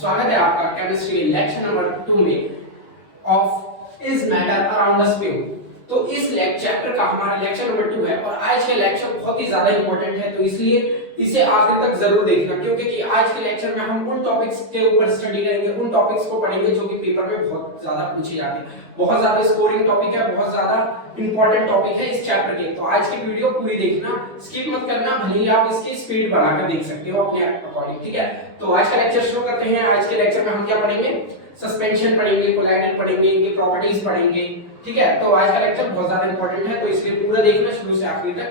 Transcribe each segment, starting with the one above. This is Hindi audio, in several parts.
स्वागत है आपका केमिस्ट्री के लेक्चर नंबर 2 में of is matter around the sphere. तो इस चैप्टर का हमारा लेक्चर नंबर 2 है और आज का लेक्चर बहुत ही ज्यादा इंपॉर्टेंट है, तो इसलिए इसे आखिर तक जरूर देखना, क्योंकि कि आज के लेक्चर में हम उन टॉपिक्स के ऊपर स्टडी करेंगे, उन टॉपिक्स को पढ़ेंगे जो कि पेपर में बहुत ज्यादा पूछे जाते हैं। बहुत ज्यादा स्कोरिंग टॉपिक है, बहुत ज्यादा इंपॉर्टेंट टॉपिक है इस चैप्टर के। तो आज की वीडियो पूरी देखना, स्किप मत करना, भले ही आप इसकी स्पीड बढ़ाकर देख सकते हो अपने अकॉर्डिंग, ठीक है। तो आज का लेक्चर शुरू करते हैं। आज के लेक्चर में हम क्या पढ़ेंगे? सस्पेंशन पढ़ेंगे, कोलाइडल पढ़ेंगे, इनकी प्रॉपर्टीज पढ़ेंगे, ठीक है। तो आज का लेक्चर बहुत ज्यादा इंपॉर्टेंट है, तो इसलिए पूरा देखना शुरू से आखिर तक।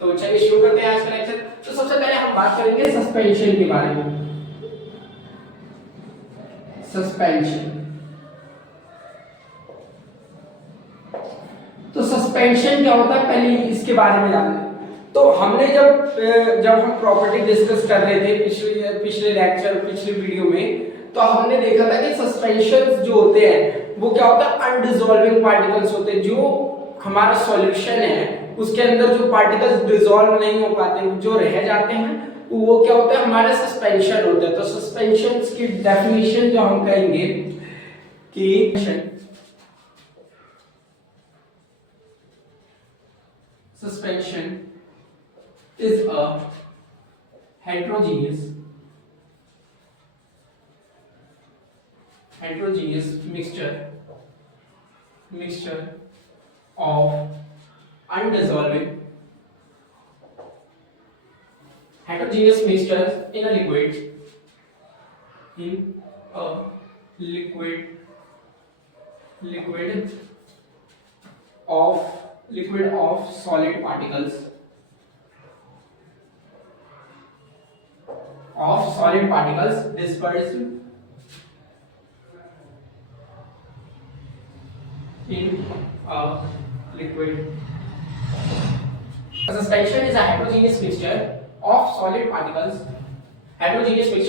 तो चलिए शुरू करते हैं आज का लेक्चर। तो सबसे पहले हम बात करेंगे सस्पेंशन के बारे में। सस्पेंशन, तो सस्पेंशन क्या होता है पहले इसके बारे में जानते हैं। तो हमने जब हम प्रॉपर्टी डिस्कस कर रहे थे पिछले लेक्चर, पिछले वीडियो में, तो हमने देखा था कि सस्पेंशंस जो होते हैं वो क्या होता है? अनडिसॉल्विंग पार्टिकल्स होते हैं। जो हमारा सॉल्यूशन है उसके अंदर जो पार्टिकल्स डिसॉल्व नहीं हो पाते, जो रह जाते हैं, वो क्या होता है? हमारे सस्पेंशन होते हैं। तो सस्पेंशंस की डेफिनेशन जो हम कहेंगे कि suspension is a heterogeneous mixture of undissolving heterogeneous mixtures in a liquid of solid particles dispersed in a liquid. Suspension is a heterogeneous mixture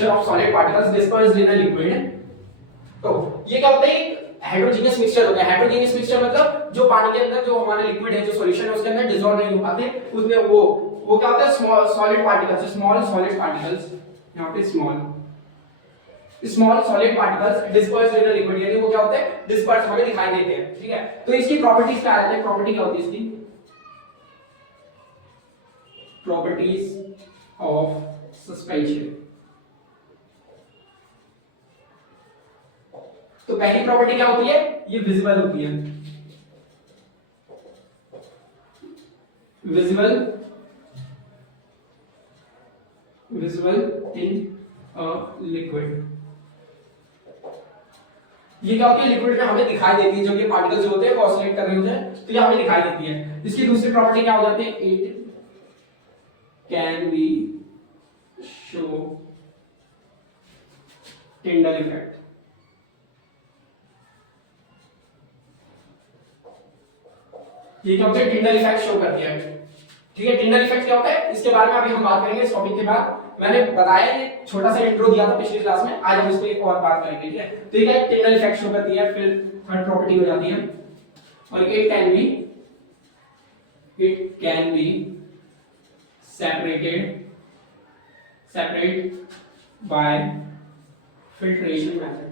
of solid particles dispersed in a liquid. तो ये क्या होता है? हेटेरोजेनियस मिक्सचर होता है। हेटेरोजेनियस मिक्सचर मतलब जो पानी के अंदर, जो हमारा लिक्विड है, जो सॉल्यूशन है, उसके अंदर डिसॉल्व नहीं हो पाते, उसमें वो क्या होता है? स्मॉल सॉलिड पार्टिकल्स, यहाँ पे small solid particles disperse in a liquid, यानी वो क्या होते हैं? डिस्पर्स, हमें दिखाई देते हैं, ठीक है। तो इसकी प्रॉपर्टीज क्या आती है? प्रॉपर्टी क्या होती है इसकी? Properties of suspension. तो पहली प्रॉपर्टी क्या होती है? ये विजिबल होती है। Visible in a liquid. ये क्या होती है? लिक्विड में हमें दिखाई देती है, जो कि पार्टिकल्स जो होते हैं वो ऑसिलेट कर रहे होते हैं, तो ये हमें दिखाई देती है। इसकी दूसरी प्रॉपर्टी क्या हो जाती है? It can B show Tyndall effect. ये क्या होता है? टिंडल इफेक्ट शो करती है, ठीक है। टिंडल इफेक्ट क्या होता है इसके बारे में अभी हम बात करेंगे इस टॉपिक के बाद। मैंने बताया, ये छोटा सा इंट्रो दिया था पिछली क्लास में, आज हम इस पे एक और बात करेंगे, ठीक है। तो ये क्या? टिंडल इफेक्ट शो करती है। फिर थर्ड प्रॉपर्टी हो जाती है, और it can B separate by filtration method.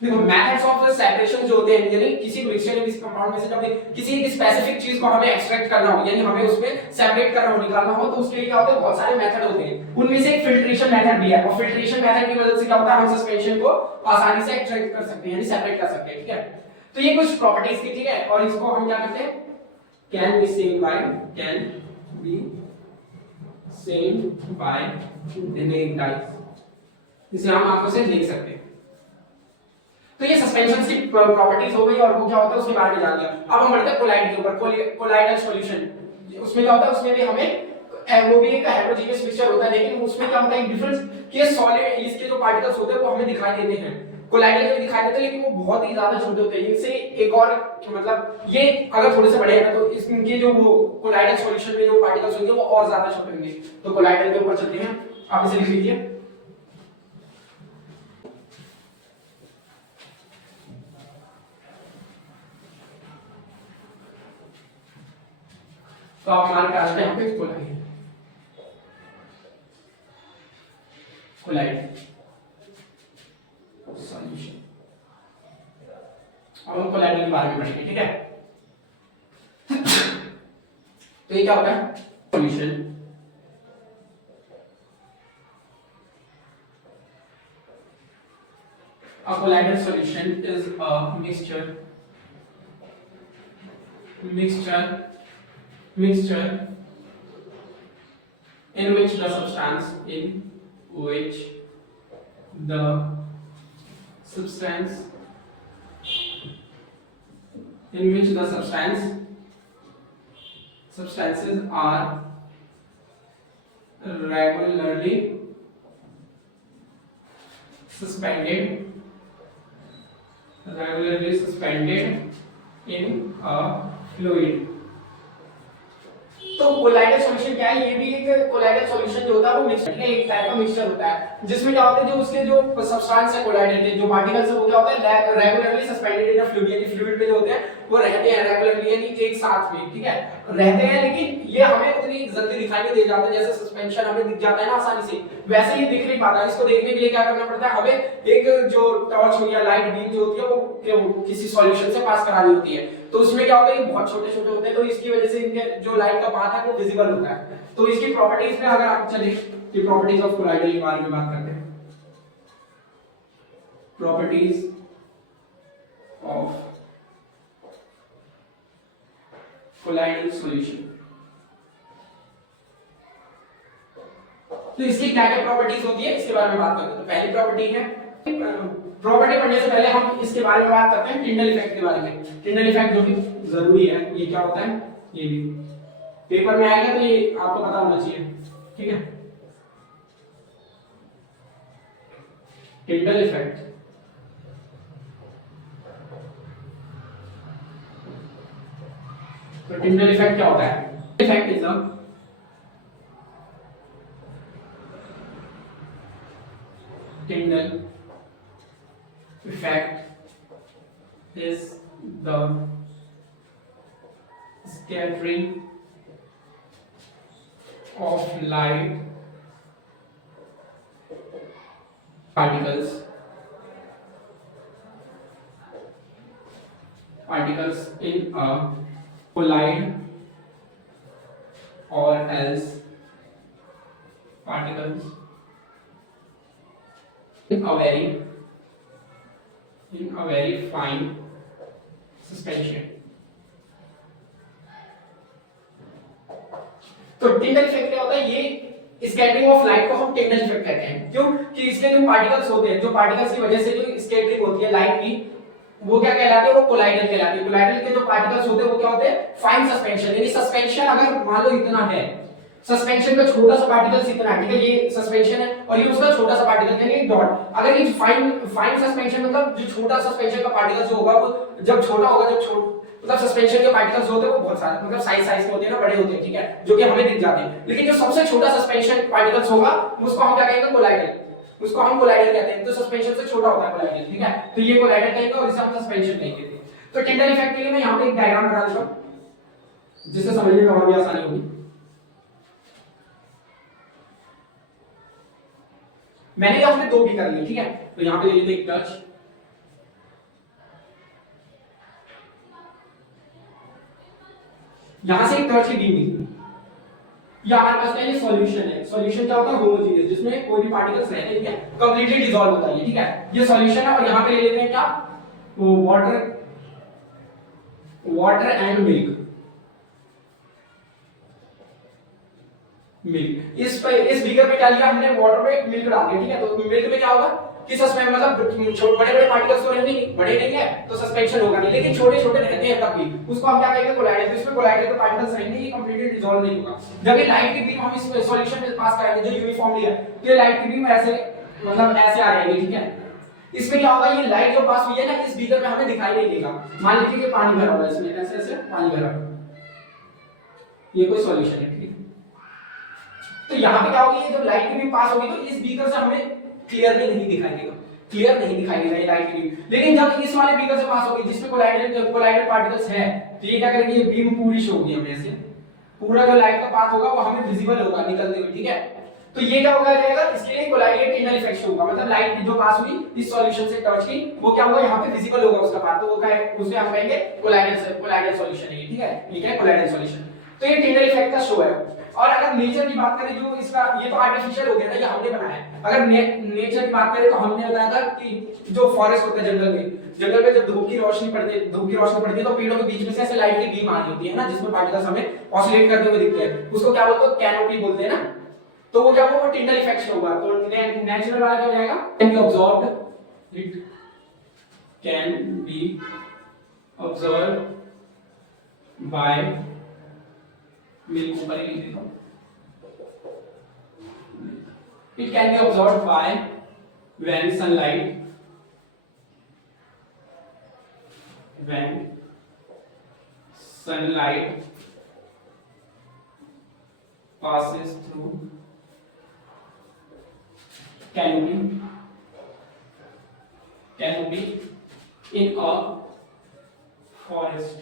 देखो, मेथड्स ऑफ सेपरेशन जो होते हैं, यानी किसी मिक्सचर या किसी कंपाउंड में से जब किसी एक स्पेसिफिक चीज को हमें एक्सट्रैक्ट करना हो, यानी हमें उसमें सेपरेट करना हो, निकालना हो, तो उसके लिए क्या होता है? बहुत सारे मेथड होते हैं। उनमें से एक फिल्ट्रेशन मेथड भी है, और फिल्ट्रेशन मेथड की मदद से क्या होता है? हम सस्पेंशन को आसानी से एक्सट्रैक्ट कर सकते हैं, यानी सेपरेट कर सकते हैं, ठीक है। तो ये कुछ प्रॉपर्टीज थी, ठीक है। और इसको हम क्या करते हैं? Can be same by name types. इसे हम आंखों से देख सकते हैं। तो ये सस्पेंशन की प्रॉपर्टीज हो गई, और वो क्या होता है उसके बारे में जान लिया। अब हम बढ़ते हैं कोलाइड के ऊपर। कोलाइडल सॉल्यूशन, उसमें क्या होता है? उसमें भी हमें वो भी एक हेटेरोजेनियस मिक्सचर होता है, लेकिन उसमें क्या होता है? एक डिफरेंस कि सॉलिड, इसके जो पार्टिकल्स होते हैं वो हमें दिखाई देते हैं, कोलाइडल में दिखाई देते हैं, लेकिन वो बहुत ही ज्यादा छोटे होते हैं। इनसे एक और मतलब ये अगर थोड़े से बड़े हैं तो इनके जो वो कोलाइडल सॉल्यूशन में जो पार्टिकल्स होंगे वो और ज्यादा छोटे होंगे। तो कोलाइडल के ऊपर चलते हैं, आप इसे लिख लीजिए। तो हमारे पास में यहाँ पे कोलाइड, कोलाइडल सॉल्यूशन। अब हम कोलाइडल के बारे में पढ़ेंगे, ठीक है। तो ये क्या होता है, solution. A colloidal solution is a mixture in which the substance substances are regularly suspended in a fluid। तो कोलाइडल सॉल्यूशन क्या है, ये भी एक कोलाइडल सॉल्यूशन जो होता है वो मिक्सचर है, एक टाइप का मिक्सचर होता है जिसमें क्या होता है, जो उसके जो सब्सटेंस है कोलाइडल के जो पार्टिकल्स है वो क्या होता है regularly suspended in a fluid, यानी फ्लूइड में जो होते हैं वो रहते हैं रेगुलरली, यानी एक साथ में, ठीक है, रहते हैं। लेकिन ये हमें उतनी जल्दी दिखाई नहीं दे जाता, जैसे सस्पेंशन हमें दिख जाता है ना आसानी से, वैसे ये दिख नहीं पाता। इसको देखने के लिए क्या करना पड़ता है, हमें एक जो टॉर्च हो या लाइट बीम जो होती है वो किसी सॉल्यूशन से पास करानी होती है। तो उसमें क्या होता है, ये बहुत छोटे छोटे होते हैं, तो इसकी वजह से इनके जो लाइट का पाथ है वो विजिबल होता है। तो इसकी प्रॉपर्टीज में अगर आप चले कि प्रॉपर्टीज ऑफ कोलाइडल के बारे में बात करते हैं, प्रॉपर्टीज ऑफ कोलाइडल सॉल्यूशन। तो इसकी क्या क्या प्रॉपर्टीज होती है इसके बारे में बात करते हैं। तो पहली प्रॉपर्टी है, प्रॉपर्टी पढ़ने से पहले हम इसके बारे में बात करते हैं टिंडल इफेक्ट के बारे में। टिंडल इफेक्ट जो कि जरूरी है, ये क्या होता है, ये भी पेपर में आएगा तो ये आपको पता होना चाहिए, ठीक है। टिंडल इफेक्ट, तो टिंडल इफेक्ट क्या होता है, effect is a Tyndall effect is the scattering of light particles in a colloid or else particles in a very fine suspension। तो टिंडल इफेक्ट क्या होता है, ये स्कैटरिंग ऑफ लाइट को हम टिंडल इफेक्ट कहते हैं। क्यों कि इसके जो पार्टिकल्स होते हैं, जो पार्टिकल्स की वजह से जो स्कैटरिंग होती है लाइट की, वो क्या कहलाते हैं, वो कोलाइडल कहलाते हैं। कोलाइडल के जो पार्टिकल्स होते हैं वो क्या होते हैं, फाइन सस्पेंशन, यानी सस्पेंशन अगर मान लो इतना है, सस्पेंशन का छोटा सा पार्टिकल इतना है, ठीक है, ये सस्पेंशन है और ये उसका छोटा सा पार्टिकल यानी एक डॉट। अगर ये फाइन सस्पेंशन मतलब जो छोटा सस्पेंशन का पार्टिकल जो होगा वो जब छोटा होगा, मतलब सस्पेंशन के पार्टिकल्स होते हैं वो बहुत सारे मतलब साइज के होते हैं ना, बड़े होते हैं, ठीक है, जो कि हमें दिख जाते हैं। लेकिन जो सबसे छोटा सस्पेंशन पार्टिकल्स होगा उसको हम क्या कहेंगे, कोलाइडल, उसको हम कोलाइडल कहते हैं। तो सस्पेंशन से छोटा होता है कोलाइडल, ठीक है, तो ये कोलाइडल कहेंगे और इसे हम सस्पेंशन कहेंगे। तो टिंडल इफेक्ट के लिए मैं यहां पे एक डायग्राम बना दूंगा जिससे समझने में और भी आसानी होगी। मैंने यहां पे दो भी कर लिए, ठीक है, तो यहां पे ले लेते एक टच, यहां से एक टच की बीम निकली, या हमारे पास ये सॉल्यूशन है। सॉल्यूशन क्या होता है, होमोजेनियस, जिसमें कोई भी पार्टिकल्स रहते नहीं है, कंप्लीटली डिसॉल्व होता है, ठीक है, ये सॉल्यूशन है। और यहां पे ले लेते हैं क्या, वो वाटर एंड मिल्क। इस बीकर में क्या लिया हमने, वाटर में मिल्क डाल दिया, ठीक है। तो मिल्क में क्या होगा कि सस्पेंशन मतलब बड़े पार्टिकल्स तो रहते नहीं, बड़े नहीं है तो सस्पेंशन होगा नहीं, लेकिन छोटे रहते हैं तब भी, उसको हम क्या कहेंगे, कोलाइडल। तो इसमें कोलाइडल के पार्टिकल्स रहेंगे, ये कंप्लीटली डिसॉल्व नहीं होगा। जब ये लाइट की बीम हम इस सॉल्यूशन में पास कराएंगे जो यूनिफॉर्मली है, तो ये लाइट की बीम ऐसे मतलब ऐसे आ जाएगी, ठीक है। इसमें क्या होगा, ये लाइट जो पास हुई है ना इस बीकर में हमें दिखाई नहीं देगा। मान लीजिए कि पानी भरा हुआ है इसमें, ऐसे पानी भरा हुआ, ये कोई सॉल्यूशन है, ठीक है। तो यहाँ पे क्या होगी, ये जब लाइट की बीम पास होगी तो इस बीकर से हमें क्लियरली नहीं दिखाई देगा, ये लाइट की बीम। लेकिन जब इस वाले बीकर से पास होगी जिसमें कोलाइडल पार्टिकल्स है, तो ये क्या करेंगे, ये बीम पूरी शो होगी हमें, ऐसे पूरा जो लाइट का पाथ होगा वो हमें विजिबल होगा निकलते हुए, ठीक है। तो ये क्या होगा जाएगा, इसके लिए कोलाइडल टिंडल इफेक्ट होगा, मतलब लाइट जो पास हुई इस सॉल्यूशन से टच की वो क्या होगा यहाँ पे विजिबल होगा उसका पाथ, तो वो क्या है उसे हम कहेंगे कोलाइडल सॉल्यूशन है ये, ठीक है, ये क्या है कोलाइडल सॉल्यूशन। तो ये टिंडल इफेक्ट का शो है। और अगर नेचर की बात करें जो इसका, ये तो आर्टिफिशियल हो गया ना, ये हमने बनाया है। अगर नेचर की बात करें तो हमने बताया था कि जो फॉरेस्ट होता है जंगल में जब धूप की रोशनी पड़ती है तो पेड़ों के बीच में से ऐसे लाइट की बीम आ रही होती है ना, जिसमें पार्टिकल्स हमें ऑसिलेट करते हुए दिखते हैं, उसको क्या बोलते हैं कैनोपी बोलते हैं ना। तो वो क्या होगा, वो टिंडल इफेक्ट होगा। तो नेचुरल वाला क्या हो जाएगा, can be observed, it can B observed bye, मेरे ऊपर ही लिख देता हूं, it can be observed by when sunlight passes through canopy in a forest,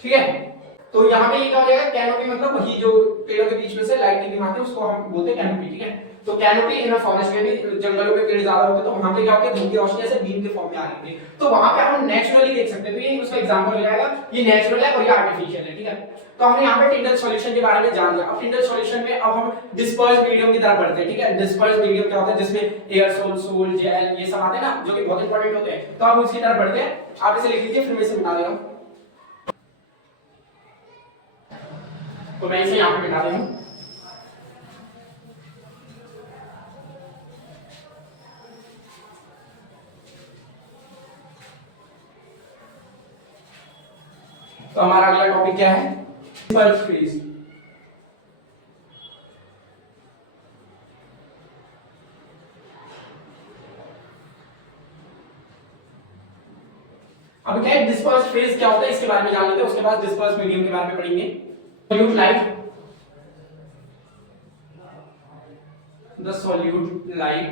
ठीक है। तो यहाँ पे ये क्या हो जाएगा, कैनोपी मतलब वही जो पेड़ों के बीच में से लाइट की बीम आती है उसको हम बोलते हैं कैनोपी, ठीक है। तो कैनोपी इन फॉरेस्ट में भी, जंगलों में पेड़ ज्यादा होते हैं तो वहां पे क्या होता है धूप की रोशनी ऐसे बीम के फॉर्म में आ रही है, तो वहां पे हम नेचुरली देख सकते हैं। तो ये उसका एग्जांपल हो जाएगा, ये नेचुरल है और ये आर्टिफिशियल है, ठीक है। तो हमने यहाँ पे टिंडल सॉल्यूशन के बारे में जान लिया। अब टिंडल सॉल्यूशन में अब हम डिस्पर्स मीडियम की तरफ बढ़ते हैं, ठीक है। डिस्पर्स मीडियम क्या होता है, जिसमें एयरसोल, सोल, जेल ये सब आते हैं ना, जो कि बहुत इंपॉर्टेंट होते हैं। तो हम उसकी तरफ बढ़ते हैं, आप इसे लिख लीजिए, फिर मैं इसे बता दे रहा हूं। तो मैं इसे यहां पे बिठा दे रहा हूं। तो हमारा अगला टॉपिक क्या है, डिस्पर्स फेज। अब क्या है डिस्पर्स फेज क्या होता है इसके बारे में जान लेते हैं, उसके बाद डिस्पर्स मीडियम के बारे में पढ़ेंगे। solute light, the solute light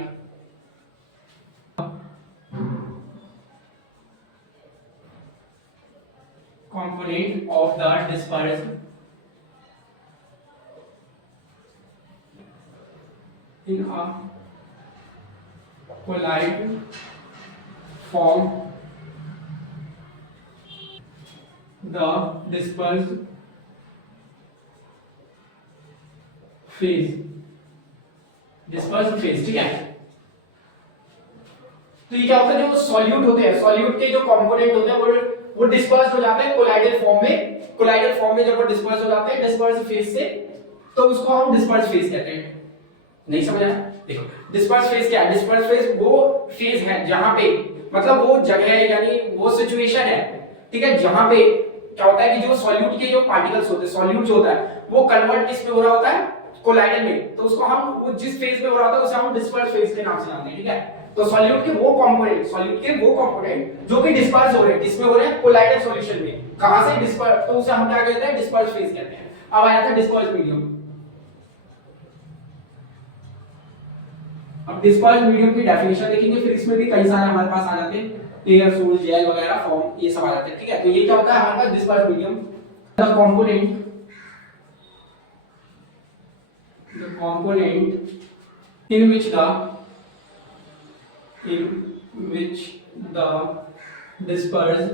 component of the dispersed in a colloid form, the dispersed phase, disperse phase, ठीक है। तो ये क्या होता है, जो सॉल्यूट होते हैं, सॉल्यूट के जो कंपोनेंट होते हैं वो डिस्पर्स हो जाते हैं कोलाइडल फॉर्म में जब वो डिस्पर्स हो जाते हैं डिस्पर्स फेज से, तो उसको हम डिस्पर्स फेज कहते हैं। नहीं समझ आया, देखो डिस्पर्स फेज क्या है, डिस्पर्स फेज वो फेज है जहां पे, मतलब वो जगह है यानी वो सिचुएशन है, ठीक है, जहां पे क्या होता है कि जो सॉल्यूट के जो पार्टिकल्स होते हैं, सॉल्यूट जो होता है वो कन्वर्ट किस में हो रहा होता है, कोलाइडल में, तो उसको हम वो जिस फेज में हो रहा होता है उसे हम डिस्पर्स फेज के नाम से जानते हैं, ठीक है। तो सॉल्यूट के वो कंपोनेंट जो कि डिस्पर्स हो रहे हैं, किसमें हो रहे हैं, कोलाइडल सॉल्यूशन में, कहां से डिस्पर्स, तो उसे हम क्या कहते हैं, डिस्पर्स फेज कहते हैं। अब आया था डिस्पर्स मीडियम। अब डिस्पर्स मीडियम की डेफिनेशन देखेंगे, फिर इसमें भी कई सारे हमारे पास आ जाते हैं, एयर, सोल, जेल वगैरह फॉर्म, ये सब आ जाते हैं, ठीक है। तो ये क्या होता है हमारे पास disperse medium, the component in which the dispersed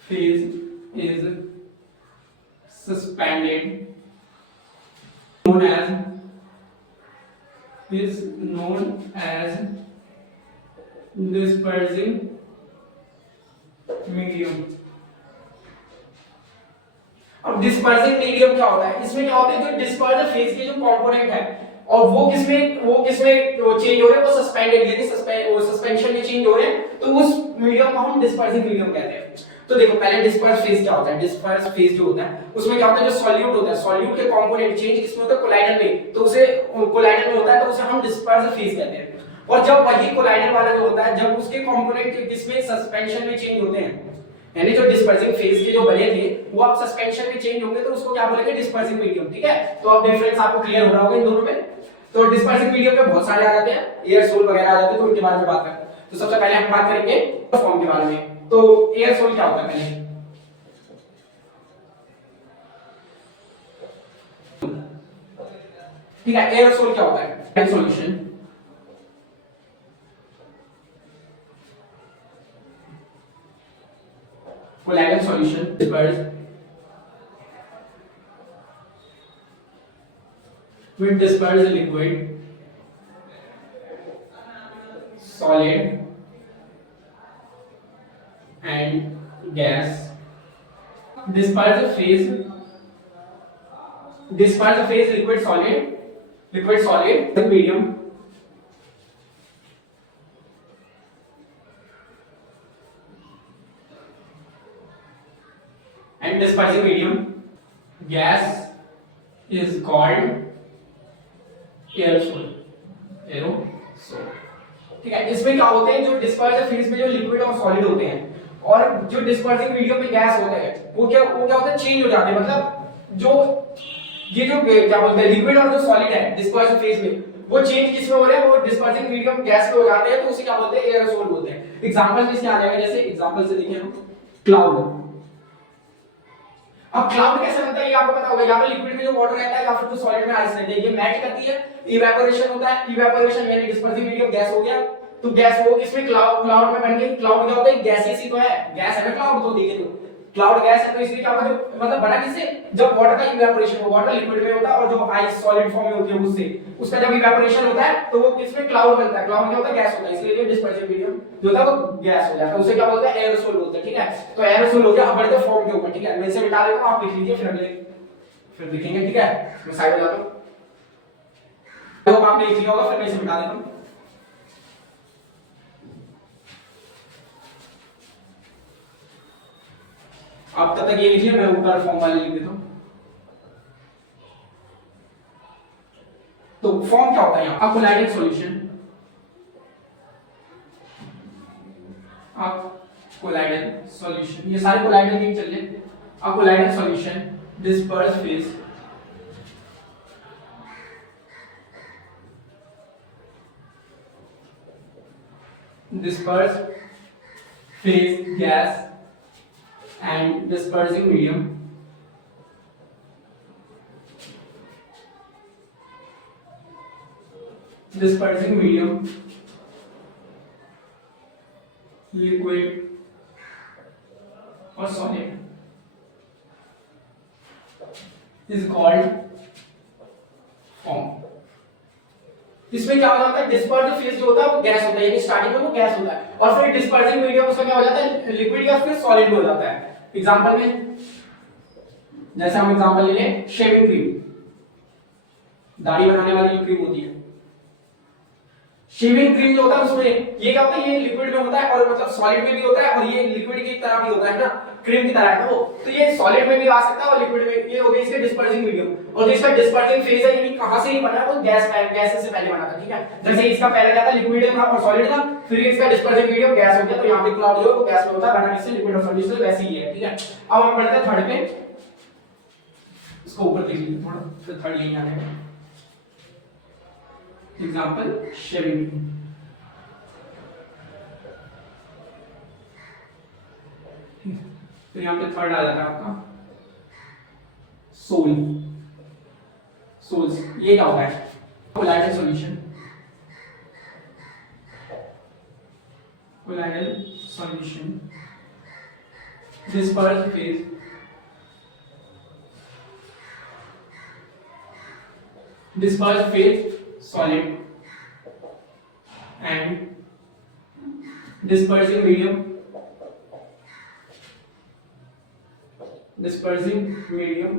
phase is suspended, known as dispersing medium। अब डिस्पर्सिंग मीडियम क्या होता है, इसमें क्या होता है, जो डिस्पर्जन फेज के जो कंपोनेंट है और वो किसमें चेंज हो रहे हैं, वो सस्पेंडेड यानी सस्पेंशन में चेंज हो रहे हैं, तो उस मीडियम को हम डिस्पर्सिंग मीडियम कहते हैं। तो देखो पहले डिस्पर्स फेज क्या होता है, डिस्पर्स फेज जो होता है उसमें क्या होता है, जो सॉल्यूट होता है, सॉल्यूट के कंपोनेंट चेंज किसमें होता है, कोलाइडल में, तो उसे कोलाइडल में होता है तो उसे हम डिस्पर्स फेज कहते हैं। और जब वही कोलाइडल वाला जो होता है, जब उसके कंपोनेंट किसमें सस्पेंशन में चेंज होते हैं, यानी जो डिस्पर्सिंग फेज के जो बने थे वो अब सस्पेंशन में चेंज होंगे, तो उसको क्या बोलेंगे, डिस्पर्सिंग मीडियम, ठीक है। तो अब डिफरेंस आपको क्लियर हो रहा होगा इन दोनों में। तो डिस्पर्सिंग मीडियम में बहुत सारे आ जाते हैं, एयर सोल वगैरह आ जाते हैं, तो उनके बारे में बात करते हैं। तो सबसे पहले हम बात करेंगे फॉर्म के बारे में। तो एयर सोल क्या होता है पहले, ठीक है, एयर सोल क्या होता है, solution collagen solution dispersed with dispersed liquid, solid and gas. Dispersed phase liquid solid the medium and dispersing medium gas is called aerosol, ठीक है। इसमें क्या होते हैं, जो डिस्पर्सिव फेज में जो लिक्विड और सॉलिड होते हैं और जो डिस्पर्सिंग मीडियम में गैस होते हैं, वो क्या होता है, चेंज हो जाते हैं। मतलब जो ये जो क्या बोलते हैं लिक्विड और जो सॉलिड है डिस्पर्सिव फेज में, वो चेंज किसमें हो रहे हैं, वो डिस्पर्सिंग मीडियम गैस में हो जाते हैं, तो उसे क्या बोलते हैं, एरोसोल बोलते हैं। एग्जांपल में इसमें आ जाएगा, जैसे एग्जांपल से देखिए हम क्लाउड। अब क्लाउड कैसे बनता है ये आपको पता होगा, या तो लिक्विड में जो वाटर रहता है या फिर जो सॉलिड में आइस रहती है, ये मेल्ट करती है, इवेपोरेशन होता है, इवेपोरेशन यानी डिस्पर्सिव मीडियम गैस हो गया, तो गैस वो किसमें क्लाउड में बन गई। क्लाउड क्या होता है, गैसियस ही तो है, गैस है ना क्लाउड, तो देखे तो क्लाउड गैस है, तो इसलिए क्या होगा, मतलब बना किससे, जब वाटर का इवेपोरेशन हो, वाटर लिक्विड में होता है और जो आइस सॉलिड फॉर्म में होती है उससे, उसका जब इवेपोरेशन होता है तो वो किसमें क्लाउड बनता है, क्लाउड क्या होता है, गैस होता है, इसलिए ये डिस्पर्सिव मीडियम जो होता है वो गैस हो जाता है, उसे क्या बोलते हैं, एरोसोल बोलते हैं, ठीक है। तो एरोसोल हो गया। अब बढ़ते हैं फॉर्म के ऊपर, ठीक है, मैं इसे मिटा देता हूं, आप लिख लीजिए, फिर देखेंगे, ठीक है। मैं साइड हो जाता हूं, तो आपने लिख लिया होगा, फिर मैं इसे मिटा देता हूं। आप तब तक ये लिखिए, मैं ऊपर फॉर्म वाले लिख देता हूं। तो फॉर्म क्या होता है यहाँ, कोलैइडल सॉल्यूशन, कोलैइडल सॉल्यूशन, ये सारे कोलैइडल के चलिए। Colloidal solution disperse phase gas and dispersing medium liquid or solid is called form। इसमें क्या हो जाता है, डिस्पर्सिव फेज जो होता है वो गैस होता है, यानी स्टार्टिंग में वो गैस होता है, और फिर डिस्पर्सिंग मीडियम उसका क्या हो जाता है, लिक्विड या फिर सॉलिड हो जाता है। एग्जांपल में जैसे हम एग्जांपल ले लें, शेविंग क्रीम, दाढ़ी बनाने वाली जो क्रीम होती है, शेविंग क्रीम जो होता है उसमें ये क्या होता है, ये लिक्विड में होता है और मतलब सॉलिड में भी होता है, और ये लिक्विड की तरह भी होता है ना, क्रीम की तरह है वो, तो ये सॉलिड में भी आ सकता है और लिक्विड में, ये हो गया इसका डिस्पर्सिंग मीडियम। और जो इसका डिस्पर्सिंग फेज है, यानी कहां से ही बना है, वो गैस से पहले बना था, ठीक है। जैसे इसका पहले क्या था, लिक्विड था और सॉलिड था, फिर इसका डिस्पर्सिंग मीडियम गैस हो गया, तो यहां पे क्लाउड जो है वो गैस में होता है, बना इससे लिक्विड और सॉलिड से, वैसे ही है, ठीक है। अब हम बढ़ते हैं थर्ड पे, इसको ऊपर देख लीजिए थोड़ा, फिर थर्ड यहीं आ जाएगा। एग्जांपल शेविंग क्रीम, तो यहां पे थर्ड आ जाता है आपका सोल्स। ये क्या होता है, कोलैइडल solution, dispersed phase solid and dispersing medium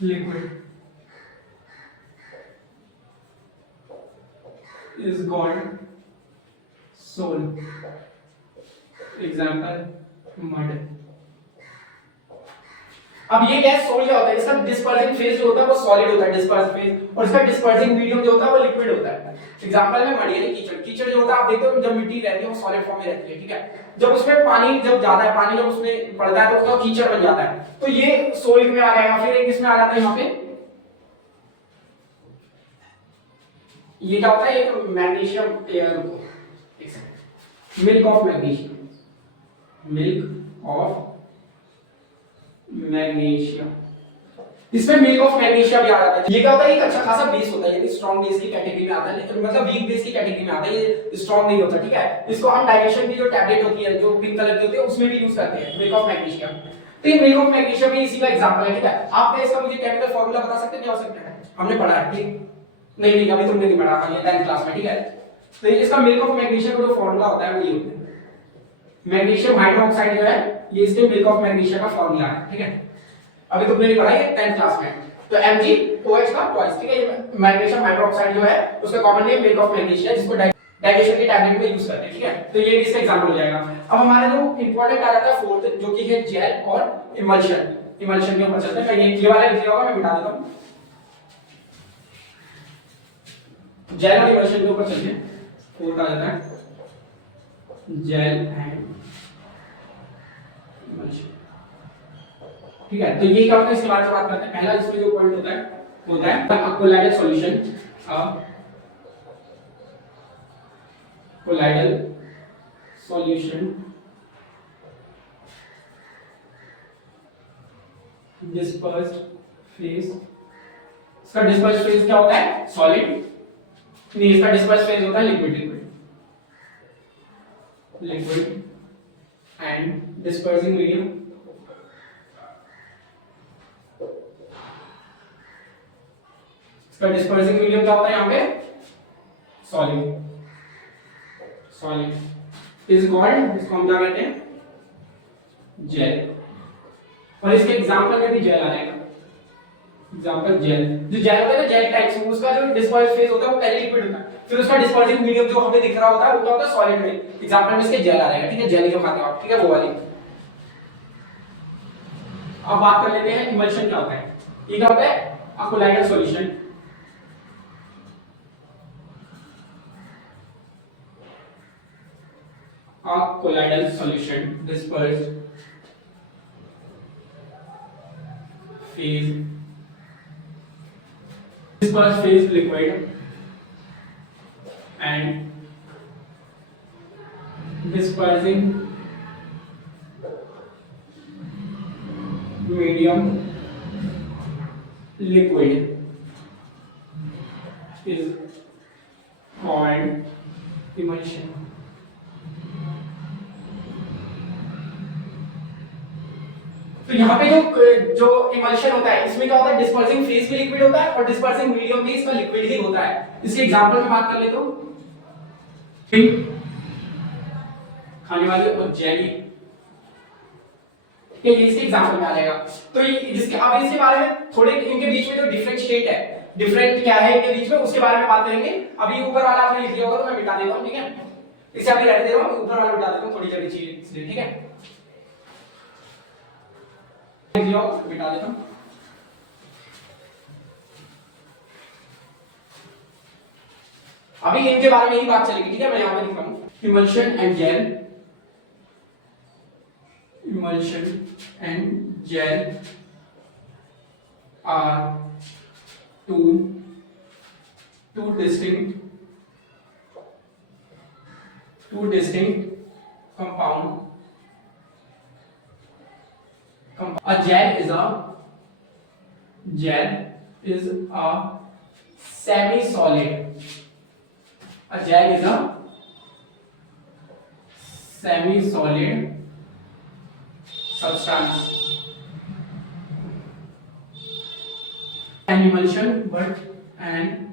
liquid is called soul। Example mud. अब ये गैस सोल क्या होता है, इसका डिस्पर्सिंग फेज जो होता है वो सॉलिड होता है, डिस्पर्सिव फेज, और इसका डिस्पर्सिंग मीडियम जो होता है वो लिक्विड होता है। एग्जांपल में मड यानी कीचड़ जो होता है, आप देखते हो जब मिट्टी रहती है वो सॉलिड फॉर्म में रहती है, ठीक है। जब उसमें पानी जब ज्यादा है, पानी जब उसमें पड़ता है तो उसका कीचड़ बन जाता है, तो ये सोल में आ गया, फिर एक इसमें आ जाता है यहाँ पे ये क्या होता है, एक magnesium milk of magnesium, milk of magnesium, इसमें मिल्क ऑफ मैग्नीशिया भी आ जाता है। ये क्या होता है, एक अच्छा खासा बेस होता है, ये स्ट्रॉन्ग बेस की कैटेगरी में आता है, लेकिन मतलब वीक बेस की कैटेगरी में आता है, ये स्ट्रॉन्ग नहीं होता, ठीक है। इसको हम डाइजेशन की जो टैबलेट होती है जो पिंक कलर की होती है उसमें भी यूज करते हैं, मिल्क ऑफ मैग्नीशिया। तो ये मिल्क ऑफ मैग्नीशिया भी इसी का एग्जांपल है, ठीक है। आप इसका मुझे केमिकल फार्मूला बता सकते हैं, क्या हो सकता है, हमने पढ़ा है, ठीक नहीं नहीं अभी तुमने नहीं पढ़ा, ये 10th क्लास में, ठीक है। तो इसका मिल्क ऑफ मैग्नीशिया का जो फार्मूला होता है वो ये होता है, मैग्नीशियम हाइड्रोक्साइड जो है ये इसके मिल्क ऑफ मैग्नीशिया का फार्मूला है, ठीक है। अभी तुमने नहीं पढ़ा ये 10th क्लास में। तो MgOH का ट्वाइस, ठीक है, ये मैग्नीशियम हाइड्रोक्साइड जो है उसका common name milk of magnesia, जिसको डाइजेशन की टैबलेट में यूज करते हैं, ठीक है। तो ये भी इसका एग्जांपल हो जाएगा। अब हमारा जो इंपॉर्टेंट आ जाता है फोर्थ, जो कि है जेल और इमल्शन। इमल्शन के ऊपर चलते हैं, ये वाला लिख लिया होगा, मैं मिटा देता हूं। जेल और इमल्शन के ऊपर चलते हैं, फोर्थ आ जाता है जेल एंड इमल्शन, ठीक है। तो ये क्या होता है, इसके बारे में बात करते हैं। पहला इसमें जो पॉइंट होता है colloidal solution, colloidal solution dispersed phase. इसका डिस्पर्स्ड फेज क्या होता है, सॉलिड नहीं, इसका डिस्पर्स्ड फेज होता है liquid, liquid and dispersing medium, इसका डिस्पर्सिंग मीडियम क्या होता है यहाँ पे, सॉलिड, सॉलिड इज कॉल्ड, इसको हम क्या कहते हैं, जेल। और इसके एग्जांपल में भी जेल आ जाएगा, एग्जांपल जेल। जो जेल होता है ना, जेल टाइप्स, उसका जो डिस्पर्स फेज होता है वो पहले लिक्विड होता है, फिर उसका डिस्पर्सिंग मीडियम जो हमें दिख रहा होता है वो क्या होता है, सॉलिड में। एग्जांपल में इसके जेल आ जाएगा, ठीक है, जेली जो खाते हो आप, ठीक है, वो वाली। अब बात कर लेते हैं इमल्शन क्या होता है। ये क्या होता है, a colloidal solution, a colloidal solution dispersed phase, dispersed phase liquid and dispersing medium liquid is called emulsion. तो यहाँ पे जो इमल्शन होता है इसमें क्या होता है, डिस्पर्सिंग फेज भी लिक्विड होता है और डिस्पर्सिंग मीडियम भी इसका लिक्विड ही होता है। इसके एग्जांपल में बात कर ले तो खाने वाली और जेली, ठीक है, ये इसके एग्जांपल में आ जाएगा। तो ये जिसके अब इसके बारे में थोड़े इनके बीच में जो डिफरेंशिएट है, डिफरेंट क्या है इनके बीच में, उसके बारे में बात करेंगे। अभी ऊपर वाला आपने लिख लिया होगा तो मैं मिटा देता हूं, ठीक है, इसे अभी रहने दे रहा हूं, ऊपर वाला मिटा देता हूं, थोड़ी जल्दी चीज, ठीक है, मिटा देता हूं। अभी इनके बारे में ही बात चलेगी, ठीक है, मैं यहां पे लिखा हूं emulsion and gel, emulsion and gel are two distinct compound. A gel is a semi-solid. A gel is a semi-solid substance. An emulsion, but an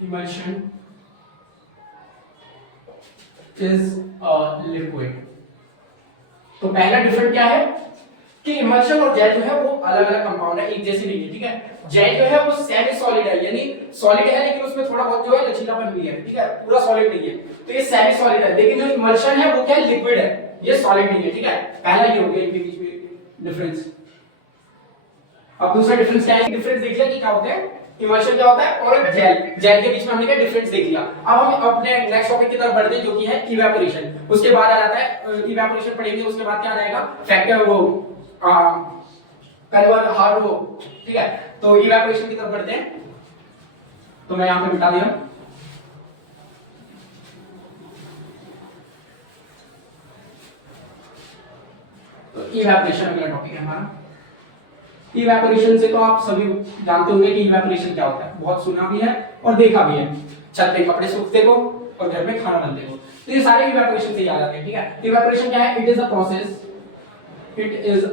emulsion is a liquid. तो पहला डिफरेंट क्या है कि इमल्शन और जेल जो है वो अलग अलग कंपाउंड है, एक जैसे नहीं है, ठीक है। जेल जो है वो सेमी सॉलिड है, यानी सॉलिड है लेकिन उसमें थोड़ा बहुत जो है लचीलापन भी है, ठीक है, पूरा सॉलिड नहीं है, तो ये सेमी सॉलिड है। लेकिन जो इमल्शन है वो क्या है, लिक्विड है, ये सॉलिड नहीं है, ठीक है। पहला ये हो गया इनके बीच में डिफरेंस। अब दूसरा डिफरेंस क्या है, डिफरेंस देख लिया कि क्या होता है इमल्शन क्या होता है और जेल के बीच में हमने क्या डिफरेंस देख लिया। अब हम अपने नेक्स्ट टॉपिक की तरफ बढ़ते हैं जो कि है इवेपोरेशन। उसके बाद आ जाता है इवेपोरेशन पढ़ेंगे, उसके बाद क्या आ जाएगा फैक्टर वो कन्वर्ट हार्ड हो, ठीक है। तो इवेपोरेशन की तरफ बढ़ते हैं। तो मैं यहाँ पे मिटा दिया। तो इवेपोरेशन अगला टॉपिक है हमारा। इवेपोरेशन से तो आप सभी जानते होंगे कि इवेपोरेशन क्या होता है, बहुत सुना भी है और देखा भी है, छत पे कपड़े सूखते को और घर में खाना बनते को, तो ये सारे इवेपोरेशन से याद आते हैं, ठीक है। इवेपोरेशन क्या है? It is a process, it is a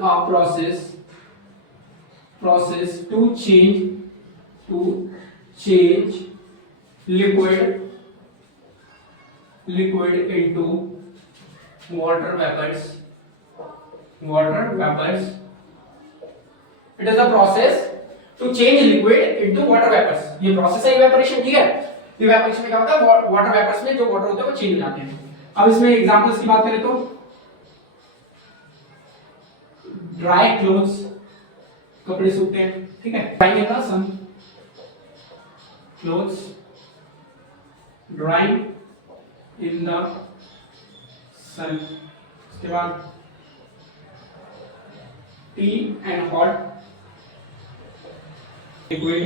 process to change liquid into water vapors. It is a process to change liquid into water vapors. ये प्रोसेस है इवेपोरेशन, ठीक है। इवेपोरेशन में क्या होता है? वाटर वेपर्स में जो वाटर होते हैं वो चेंज हो जाते हैं। अब इसमें एग्जांपल्स की बात करें तो ड्राई क्लोथ्स, कपड़े सूखते हैं, ठीक है, drying in the sun, clothes drying in the sun. उसके बाद tea and hot liquid,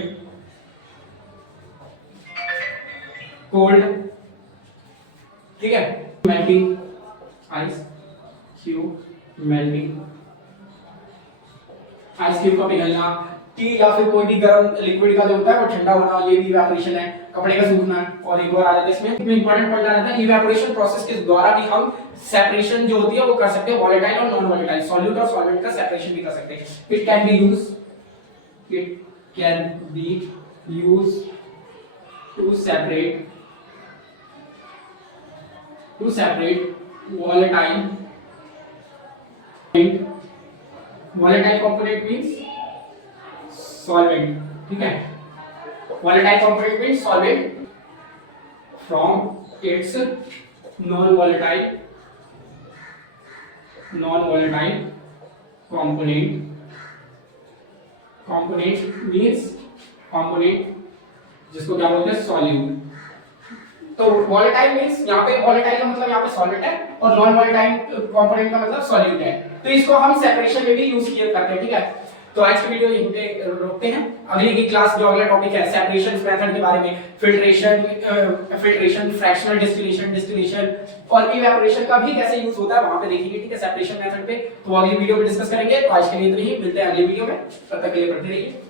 cold, ठीक है, melting ice cube, melting ice cube का पिघलना, टी या फिर कोई भी गर्म लिक्विड का जो होता है वो ठंडा होना, ये भी इवेपोरेशन है, कपड़े का सूखना। और एक और आ जाता है इसमें इंपॉर्टेंट पॉइंट आ जाता है, इवेपोरेशन प्रोसेस के द्वारा भी हम सेपरेशन जो होती है वो कर सकते हैं, वोलेटाइल और नॉन वोलेटाइल सॉल्यूट और सॉल्वेंट का सेपरेशन भी कर सकते हैं। It can be used to separate volatile component means solvent, ठीक है, volatile component means solvent from its non volatile component means जिसको क्या बोलते हैं? सॉल्यूट। तो वोलेटाइल मींस यहाँ पे वोलेटाइल का मतलब यहाँ पे सॉल्वेंट है और नॉन वोलेटाइल कंपोनेंट का मतलब सॉल्यूट है, तो इसको हम सेपरेशन में भी यूज किया करते हैं, ठीक है। तो आज की वीडियो यहीं पे रोकते हैं। अगली की क्लास जो अगला टॉपिक है सेपरेशन मेथड के बारे में, फिल्ट्रेशन, फ्रैक्शनल डिस्टिलेशन और इवेपोरेशन का भी कैसे यूज होता है वहां पे देखेंगे, ठीक है, सेपरेशन मेथड पे। तो अगली वीडियो में डिस्कस करेंगे। तो आज के लिए इतना ही, मिलते हैं अगली वीडियो में, तब तक के लिए पढ़ते रहिए।